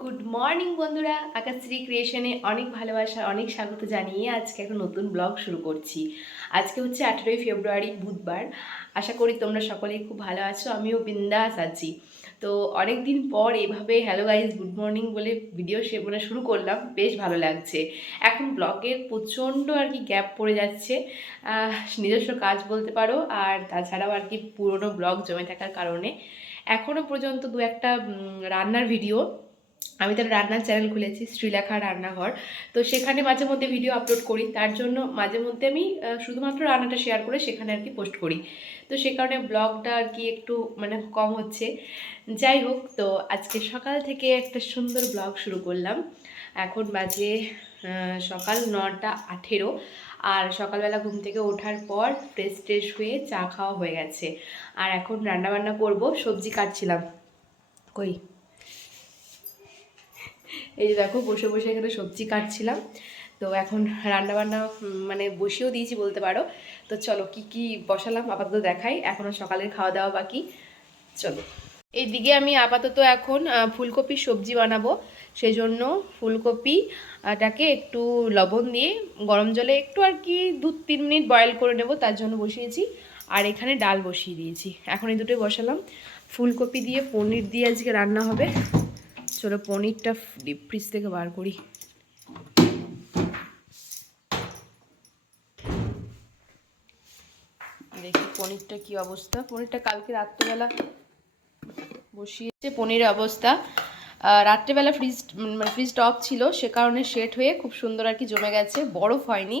Good morning বন্ধুরা, আকাশশ্রী ক্রিয়েশনে অনেক ভালোবাসা অনেক স্বাগত জানিয়ে আজকে একটা নতুন ব্লগ শুরু করছি। আজকে হচ্ছে 18ই ফেব্রুয়ারি বুধবার। আশা করি তোমরা সকলেই খুব ভালো আছো, আমিও বিন্দাস আছি। তো অনেক দিন পর এভাবে হ্যালো গাইজ গুড মর্নিং বলে ভিডিও শুরু করলাম, বেশ ভালো লাগছে। এখন ব্লগের প্রচণ্ড আর কি গ্যাপ পড়ে যাচ্ছে, নিজস্ব কাজ বলতে পারো, আর তাছাড়াও আর কি পুরনো ব্লগ জমে থাকার কারণে এখনও পর্যন্ত দু একটা রান্নার ভিডিও, আমি তার রান্নার চ্যানেল খুলেছি শ্রীলেখা রান্নাঘর। তো সেখানে মাঝে মধ্যে ভিডিও আপলোড করি, তার জন্য মাঝে মধ্যে আমি শুধুমাত্র রান্নাটা শেয়ার করে সেখানে আর কি পোস্ট করি। তো সে কারণে ব্লগটা আর কি একটু কম হচ্ছে। যাই হোক, তো আজকে সকাল থেকে একটা সুন্দর ব্লগ শুরু করলাম। এখন বাজে সকাল 9টা 18। আর সকালবেলা ঘুম থেকে ওঠার পর ফ্রেশ হয়ে চা খাওয়া হয়ে গেছে। আর এখন রান্নাবান্না করব, সবজি কাটছিলাম। কই, এই যে দেখো বসে বসে এখানে সবজি কাটছিলাম। তো এখন রান্নাবান্না বসিয়েও দিয়েছি বলতে পারো। তো চলো কি কি বসালাম আপাতত দেখাই, এখনও সকালের খাওয়া দাওয়া বাকি। চলো, এইদিকে আমি আপাতত এখন ফুলকপির সবজি বানাবো। সেজন্য ফুলকপিটাকে একটু লবণ দিয়ে গরম জলে একটু আর কি 2-3 মিনিট বয়েল করে নেব, তার জন্য বসিয়েছি। আর এখানে ডাল বসিয়ে দিয়েছি, এখন এই দুটোই বসালাম। ফুলকপি দিয়ে পনির দিয়ে আজকে রান্না হবে। চলো পনিরটা ডিপ ফ্রিজ থেকে বার করি। দেখি পনিরটা কি অবস্থা। পনিরটা কালকে রাত্রেবেলা বসিয়েছে। পনিরের অবস্থা রাত্রেবেলা ফ্রিজটা অফ ছিল, সে কারণে সেট হয়ে খুব সুন্দর আর কি জমে গেছে, বরফ হয়নি,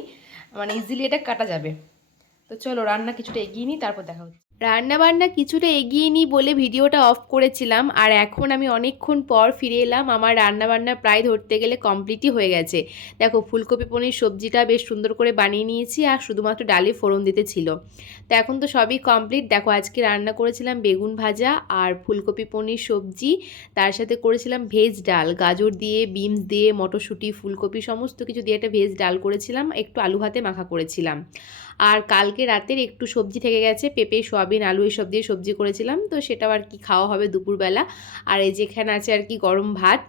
ইজিলি এটা কাটা যাবে। তো চলো রান্না কিছুটা এগিয়ে নিই, তারপর দেখা হচ্ছে। রান্নাবান্না কিছুটা এগিয়ে নিই বলে ভিডিওটা অফ করেছিলাম, আর এখন আমি অনেকক্ষণ পর ফিরে এলাম। আমার রান্নাবান্না প্রায় ধরতে গেলে কমপ্লিটই হয়ে গেছে। দেখো ফুলকপি পনির সবজিটা বেশ সুন্দর করে বানিয়ে নিয়েছি, আর শুধুমাত্র ডালে ফোড়ন দিতে ছিল। তো এখন তো সবই কমপ্লিট। দেখো আজকে রান্না করেছিলাম বেগুন ভাজা আর ফুলকপি পনির সবজি, তার সাথে করেছিলাম ভেজ ডাল, গাজর দিয়ে বিনস দিয়ে মটরশুঁটি ফুলকপি সমস্ত কিছু দিয়ে একটা ভেজ ডাল করেছিলাম, একটু আলু ভাতে মাখা করেছিলাম। আর কালকে রাতের একটু সবজি থেকে গেছে, পেঁপে সয়াবিন আলু এসব দিয়ে সবজি করেছিলাম, তো সেটাও আর কি খাওয়া হবে দুপুরবেলা। আর এই যেখানে আছে আর কি গরম ভাত।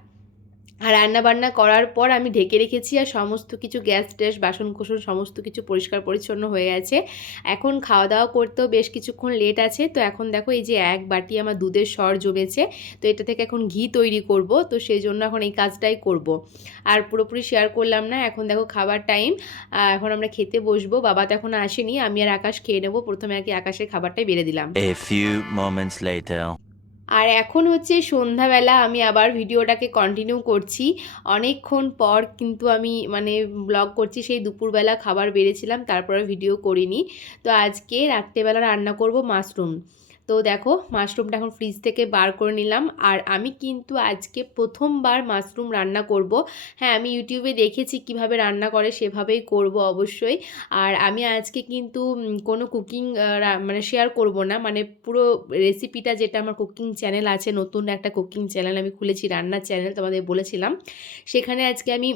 আর রান্নাবান্না করার পর আমি ঢেকে রেখেছি, আর সমস্ত কিছু গ্যাস ট্যাস বাসনকোসন সমস্ত কিছু পরিষ্কার পরিচ্ছন্ন হয়ে গেছে। এখন খাওয়া দাওয়া করতেও বেশ কিছুক্ষণ লেট আছে। তো এখন দেখো এই যে 1 বাটি আমার দুধের সর জমেছে, তো এটা থেকে এখন ঘি তৈরি করব, তো সেই জন্য এখন এই কাজটাই করব। আর পুরোপুরি শেয়ার করলাম না। এখন দেখো খাবার টাইম, এখন আমরা খেতে বসবো। বাবা তো এখন আসেনি, আমি আর আকাশ খেয়ে নেবো। প্রথমে আর কি আকাশের খাবারটাই বেড়ে দিলাম। A few moments later. আর এখন হচ্ছে সন্ধ্যাবেলা, আমি আবার ভিডিওটাকে কন্টিনিউ করছি। অনেকক্ষণ পর কিন্তু আমি ব্লগ করছি। সেই দুপুরবেলা খাবার বেড়েছিলাম, তারপরে ভিডিও করিনি। তো আজকে রাত্রেবেলা রান্না করব মাশরুম। তো দেখো মাশরুমটা এখন ফ্রিজ থেকে বার করে নিলাম। আর আমি কিন্তু আজকে প্রথমবার মাশরুম রান্না করব। হ্যাঁ, আমি ইউটিউবে দেখেছি কিভাবে রান্না করে, সেভাবেই করব অবশ্যই। আর আমি আজকে কিন্তু কোনো কুকিং শেয়ার করব না, পুরো রেসিপিটা, যেটা আমার কুকিং চ্যানেল আছে, নতুন একটা কুকিং চ্যানেল আমি খুলেছি, রান্নার চ্যানেল, তোমাদের বলেছিলাম, সেখানে আজকে আমি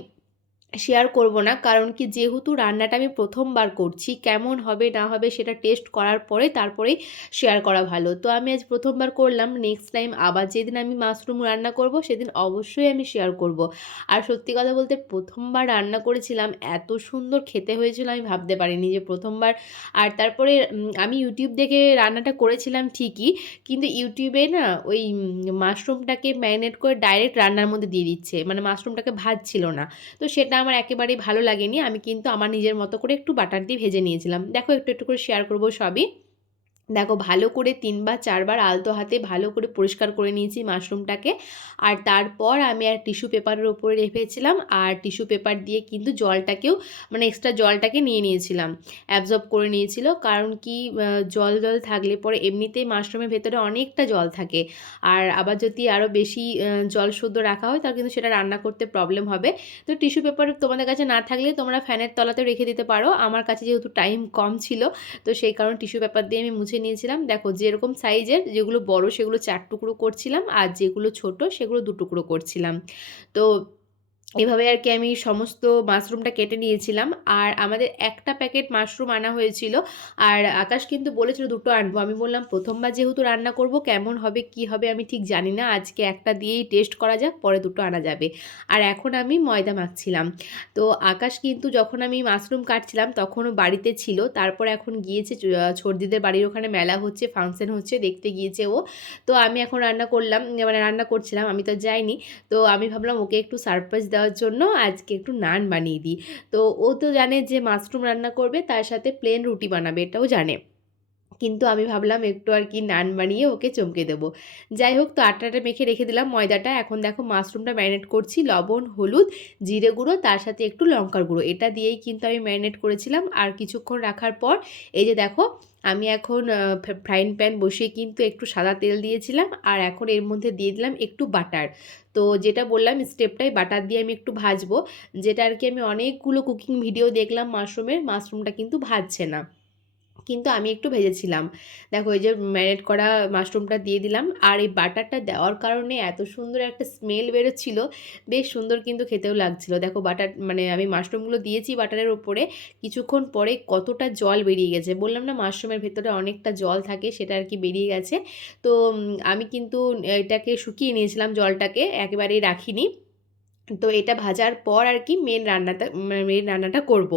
শেয়ার করব না। কারণ কি, যেহেতু রান্নাটা আমি প্রথমবার করছি, কেমন হবে না হবে সেটা টেস্ট করার পরে তারপরেই শেয়ার করা ভালো। তো আমি আজ প্রথমবার করলাম, নেক্সট টাইম আবার যেদিন আমি মাশরুম রান্না করব সেদিন অবশ্যই আমি শেয়ার করব। আর সত্যি কথা বলতে প্রথমবার রান্না করেছিলাম, এত সুন্দর খেতে হয়েছিল আমি ভাবতে পারিনি যে প্রথমবার। আর তারপরে আমি ইউটিউব দেখে রান্নাটা করেছিলাম ঠিকই, কিন্তু ইউটিউবে না ওই মাশরুমটাকে ম্যারিনেট করে ডাইরেক্ট রান্নার মধ্যে দিয়ে দিচ্ছে, মাশরুমটাকে ভাজছিল না। তো সেটা আমার একেবারেই ভালো লাগেনি। আমি কিন্তু আমার নিজের মতো করে একটু বাটার দিয়ে ভেজে নিয়েছিলাম। দেখো একটু একটু করে শেয়ার করব সবই। দেখো ভালো করে 3 বা 4 বার আলতো হাতে ভালো করে পরিষ্কার করে নিয়েছি মাশরুমটাকে। আর তারপর আমি আর টিস্যু পেপারের ওপরে রেখেছিলাম, আর টিস্যু পেপার দিয়ে কিন্তু জলটাকেও এক্সট্রা জলটাকে নিয়ে নিয়েছিলাম, অ্যাবজর্ব করে নিয়েছিল। কারণ কি, জল জল থাকলে পরে এমনিতেই মাশরুমের ভেতরে অনেকটা জল থাকে, আর আবার যদি আরও বেশি জল শুদ্ধ রাখা হয় তাহলে কিন্তু সেটা রান্না করতে প্রবলেম হবে। তো টিস্যু পেপার তোমাদের কাছে না থাকলে তোমরা ফ্যানের তলাতেও রেখে দিতে পারো। আমার কাছে যেহেতু টাইম কম ছিল, তো সেই কারণে টিস্যু পেপার দিয়ে আমি মুছে নিয়েছিলাম। দেখো যেরকম সাইজের, যেগুলো বড় সেগুলো 4 টুকরো করছিলাম, আর যেগুলো ছোট সেগুলো 2 টুকরো করছিলাম। তো এভাবে আর কি আমি সমস্ত মাশরুমটা কেটে নিয়েছিলাম। আর আমাদের একটা প্যাকেট মাশরুম আনা হয়েছিল। আর আকাশ কিন্তু বলেছিল ২ টো আনবো। আমি বললাম ১ম বার যেহেতু রান্না করব, কেমন হবে কি হবে আমি ঠিক জানি না। আজকে একটা দিয়েই টেস্ট করা যাক, পরে ২ টো আনা যাবে। আর এখন আমি ময়দা মাখছিলাম। তো আকাশ কিন্তু যখন আমি মাশরুম কাটছিলাম তখনও বাড়িতে ছিল। তারপর এখন গিয়েছে ছর্দিদের বাড়ির ওখানে মেলা হচ্ছে, ফাংশন হচ্ছে, দেখতে গিয়েছে ও। তো আমি এখন রান্না করলাম, মানে রান্না করছিলাম, আমি তো যাইনি। তো আমি ভাবলাম ওকে একটু সারপ্রাইজ দেওয়ার জন্য আজকে একটু নান বানিয়ে দিই। তো ও তো জানে যে মাশরুম রান্না করবে, তার সাথে প্লেন রুটি বানাবে, এটাও জানে। কিন্তু আমি ভাবলাম একটু আর কি নান বানিয়ে ওকে চমকে দেবো। যাই হোক, তো আটাটা মেখে রেখে দিলাম ময়দাটা। এখন দেখো মাশরুমটা ম্যারিনেট করছি। লবণ, হলুদ, জিরে গুঁড়ো, তার সাথে একটু লঙ্কার গুঁড়ো, এটা দিয়েই কিন্তু আমি ম্যারিনেট করেছিলাম। আর কিছুক্ষণ রাখার পর এই যে দেখো, আমি এখন ফ্রাইং প্যান বসিয়ে কিন্তু একটু সাদা তেল দিয়েছিলাম। আর এখন এর মধ্যে দিয়ে দিলাম একটু বাটার। তো যেটা বললাম স্টেপটাই, বাটার দিয়ে আমি একটু ভাজবো। যেটা আর কি আমি অনেকগুলো কুকিং ভিডিও দেখলাম মাশরুমের, মাশরুমটা কিন্তু ভাজছে না। কিন্তু আমি একটু ভেজেছিলাম। দেখো এই যে ম্যারিনেট করা মাশরুমটা দিয়ে দিলাম। আর এই বাটারটা দেওয়ার কারণে এত সুন্দর একটা স্মেল বেরোচ্ছিল, বেশ সুন্দর কিন্তু খেতেও লাগছিল। দেখো বাটার, মানে আমি মাশরুমগুলো দিয়েছি বাটারের ওপরে, কিছুক্ষণ পরে কতটা জল বেরিয়ে গেছে। বললাম না মাশরুমের ভেতরে অনেকটা জল থাকে, সেটা আর কি বেরিয়ে গেছে। তো আমি কিন্তু এটাকে শুকিয়ে নিয়েছিলাম, জলটাকে একেবারেই রাখিনি। তো এটা ভাজার পর আর কি মেন রান্নাটা করব।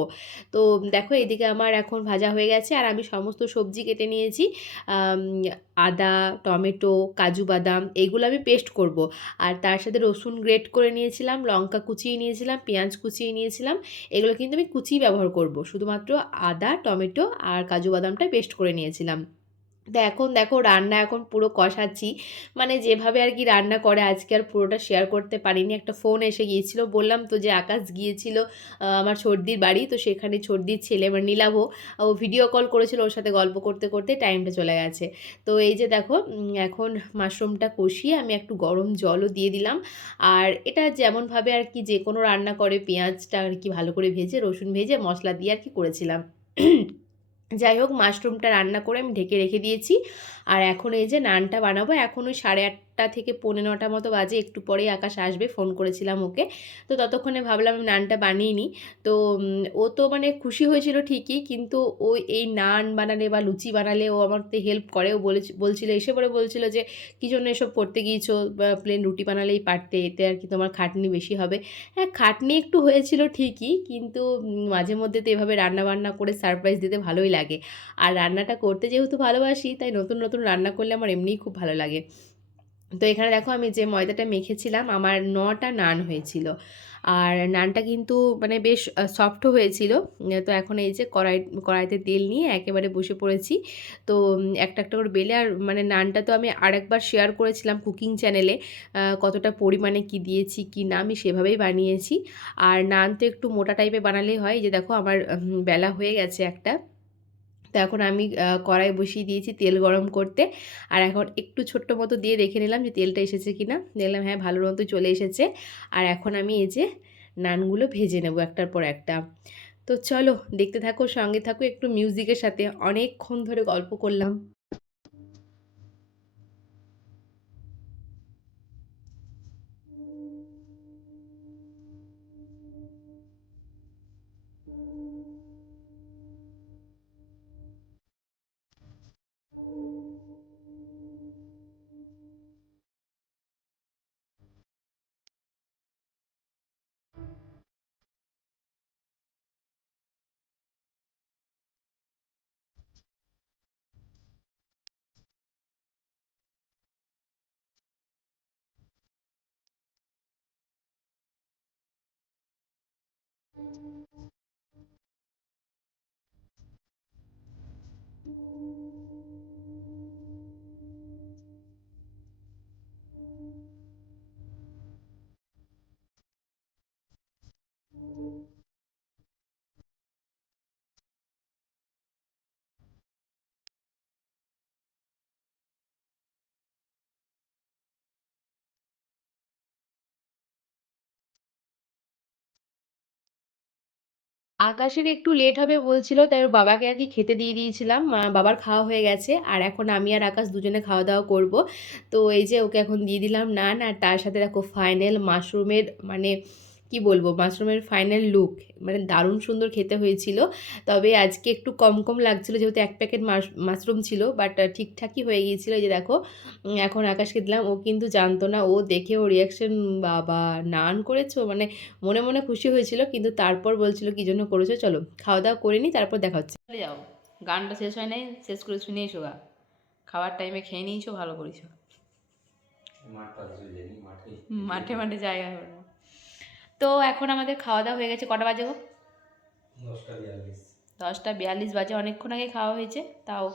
তো দেখো এদিকে আমার এখন ভাজা হয়ে গেছে আর আমি সমস্ত সবজি কেটে নিয়েছি। আম, আদা, টমেটো, কাজু বাদাম এগুলো আমি পেস্ট করব। আর তার সাথে রসুন গ্রেট করে নিয়েছিলাম, লঙ্কা কুচিয়ে নিয়েছিলাম, পেঁয়াজ কুচিয়ে নিয়েছিলাম। এগুলো কিন্তু আমি কুচিয়ে ব্যবহার করব, শুধুমাত্র আদা, টমেটো আর কাজু বাদামটা পেস্ট করে নিয়েছিলাম। তো এখন দেখো রান্না এখন পুরো কষাচ্ছি, মানে যেভাবে আর কি রান্না করে আজকে আর পুরোটা শেয়ার করতে পারিনি। একটা ফোন এসে গিয়েছিল, বললাম তো যে আকাশ গিয়েছিল আমার সর্দির বাড়ি, তো সেখানে সর্দির ছেলে মানে নীলাভ, ও ভিডিও কল করেছিল, ওর সাথে গল্প করতে করতে টাইমটা চলে গেছে। তো এই যে দেখো এখন মাশরুমটা কষিয়ে আমি একটু গরম জলও দিয়ে দিলাম। আর এটা যেমনভাবে আর কি যে কোনো রান্না করে, পেঁয়াজটা আর কি ভালো করে ভেজে, রসুন ভেজে, মশলা দিয়ে আর কি করেছিলাম। যাই হোক, মাশরুমটা রান্না করে আমি ঢেকে রেখে দিয়েছি। আর এখন এই যে নানটা বানাবো, এখন ওই 8:30 থেকে 9:45 মতো বাজে, একটু পরেই আকাশ আসবে, ফোন করেছিলাম ওকে। তো ততক্ষণে ভাবলাম আমি নানটা বানিয়ে নিই। তো ও তো মানে খুশি হয়েছিল ঠিকই, কিন্তু ও এই নান বানালে বা লুচি বানালে ও আমাকে হেল্প করে। ও বলছিল, এসে পরে বলছিল যে কী জন্য এসব করতে গিয়েছো, বা প্লেন রুটি বানালেই পারতে, এতে আর কি তোমার খাটনি বেশি হবে। হ্যাঁ, খাটনি একটু হয়েছিল ঠিকই, কিন্তু মাঝে মধ্যে তো এভাবে রান্না বান্না করে সারপ্রাইজ দিতে ভালোই লাগে। আর রান্নাটা করতে যেহেতু ভালোবাসি, তাই নতুন নতুন রান্না করলে আমার এমনিই খুব ভালো লাগে। তো এখানে দেখো আমি যে ময়দাটা মেখেছিলাম, আমার 9টা নান হয়েছিল। আর নানটা কিন্তু মানে বেশ সফটও হয়েছিল। তো এখন এই যে কড়াইতে তেল নিয়ে একেবারে বসে পড়েছি। তো একটা একটা করে বেলে, আর মানে নানটা তো আমি আরেকবার শেয়ার করেছিলাম কুকিং চ্যানেলে, কতটা পরিমাণে কি দিয়েছি কি না আমি সেভাবেই বানিয়েছি। আর নান তো একটু মোটা টাইপের বানালেই হয়। এই যে দেখো আমার বেলা হয়ে গেছে একটা। তো এখন আমি কড়াই বসিয়ে দিয়েছি তেল গরম করতে। আর এখন একটু ছোট্ট মতো দিয়ে দেখে নিলাম যে তেলটা এসেছে কিনা। দেখলাম হ্যাঁ, ভালো মতো চলে এসেছে। আর এখন আমি এই যে নানগুলো ভেজে নেব একটার পর একটা। তো চলো দেখতে থাকো, সঙ্গে থাকো, একটু মিউজিকের সাথে অনেকক্ষণ ধরে গল্প করলাম। আকাশের একটু লেট হবে বলছিল, তাই ওর বাবাকে আর কি খেতে দিয়ে দিয়েছিলাম। বাবার খাওয়া হয়ে গেছে, আর এখন আমি আর আকাশ দুজনে খাওয়া দাওয়া করব। তো এই যে ওকে এখন দিয়ে দিলাম নান, আর তার সাথে দেখো ফাইনাল মাশরুমের মানে কি বলবো, মাশরুমের ফাইনাল লুক মানে দারুণ সুন্দর খেতে হয়েছিল। তবে আজকে একটু কম কম লাগছিল যেহেতু 1 প্যাকেট মাশরুম ছিল, বাট ঠিকঠাকই হয়ে গিয়েছিল। এই যে দেখো এখন আকাশকে দিলাম, ও কিন্তু জানতো না, ও দেখে ও রিয়াকশন, বাবা নান করেছো, মানে মনে মনে খুশি হয়েছিল, কিন্তু তারপর বলছিল কী জন্য করেছো, চলো খাওয়া দাওয়া করে নিই তারপর দেখা হচ্ছে। চলে যাও, গানটা শেষ হয় নাই, শেষ করে শুনে এসো গা, খাওয়ার টাইমে খেয়ে নিয়েছো, ভালো করেছো। মাঠে মাঠে জায়গা হবে না। তো এখন আমাদের খাওয়া দাওয়া হয়ে গেছে, কটা বাজে গো? 10টা 42 বাজে, অনেকক্ষণ আগে খাওয়া হয়েছে, তাও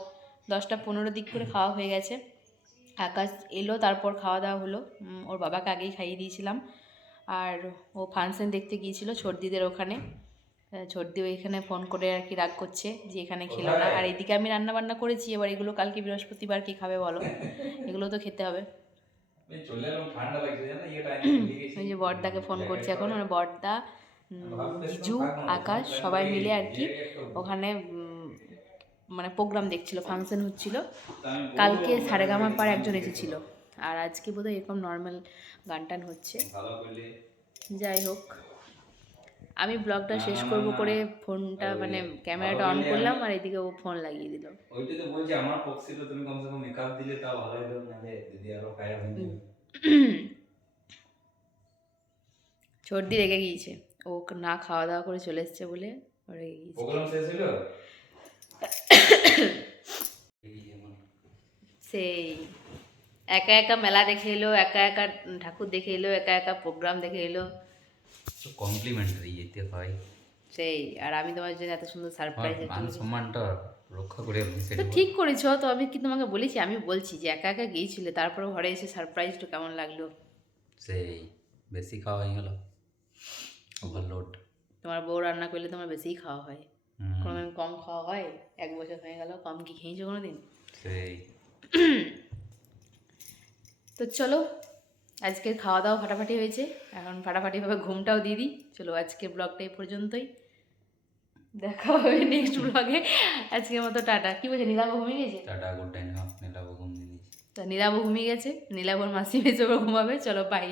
10টা 15 দিক করে খাওয়া হয়ে গেছে। আকাশ এলো তারপর খাওয়া দাওয়া হলো, ওর বাবাকে আগেই খাইয়ে দিয়েছিলাম। আর ও ফাংশন দেখতে গিয়েছিল ছর্দিদের ওখানে, ছর্দি এখানে ফোন করে আর কি রাগ করছে যে এখানে খেলো না। আর এদিকে আমি রান্না বান্না করেছি, এবার এগুলো কালকে বৃহস্পতিবার কি খাবে বলো, এগুলো তো খেতে হবে। ওই যে বড়দাকে ফোন করছে এখন, মানে বড়দা, জিজু, আকাশ সবাই মিলে আর কি ওখানে মানে প্রোগ্রাম দেখছিল, ফাংশন হচ্ছিল। কালকে সারেগামাপার একজন এসেছিল, আর আজকে বোধহয় এরকম নর্মাল গান টান হচ্ছে। যাই হোক, আমি ব্লগটা শেষ করব করে ফোনটা মানে ক্যামেরাটা অন করলাম, আর এদিকে ও ফোন লাগিয়ে দিল। ওইটাই তো বলছি, আমার পক্ষে তো তুমি কমসে কম মেকআপ দিলে তা ভালো হলো, নালে দিদি আরো খারাপ হয়ে যাবে। সর্দি রেগে গিয়েছে, ও না খাওয়া দাওয়া করে চলে এসছে বলে রেগে গিয়েছে। প্রোগ্রাম শেষ হলো সেই একা একা মেলা দেখে এলো, একা একা ঠাকুর দেখে এলো, একা একা প্রোগ্রাম দেখে এলো। তো কমপ্লিমেন্টারি যেতে হয় সেই, আর আমি তোমার জন্য এত সুন্দর সারপ্রাইজ, মান সম্মানটা রক্ষা করে তো ঠিক করেছো। তো আমি কি তোমাকে বলেছি, আমি বলছি যে একা একা গিয়েছিলে, তারপরে ঘরে এসে সারপ্রাইজটা কেমন লাগলো। সেই বেশি খাওয়া হয়ে গেল, ওভারলোড। তোমার বউ রান্না করলে তোমার বেশিই খাওয়া হয়, কোনোদিন কম খাওয়া হয়? 1 বছর হয়ে গেল, কম কি খেয়েছো কোনোদিন? সেই তো চলো, আজকের খাওয়া দাওয়া ফাটাফাটি হয়েছে, এখন ফাটাফাটিভাবে ঘুমটাও দিয়ে দিই। চলো আজকের ব্লগটা এই পর্যন্তই, দেখা হবে নেক্সট ব্লগে। আজকের মতো টাটা। কি বলছে, নীলাভ ঘুমিয়ে গেছে? Tata, good night. নীলাভ ঘুম দিয়ে দিয়েছি। তো নীলাভ ঘুমিয়ে গেছে, নীলাভর মাসি মেসে ঘুমাবে। চলো বাই।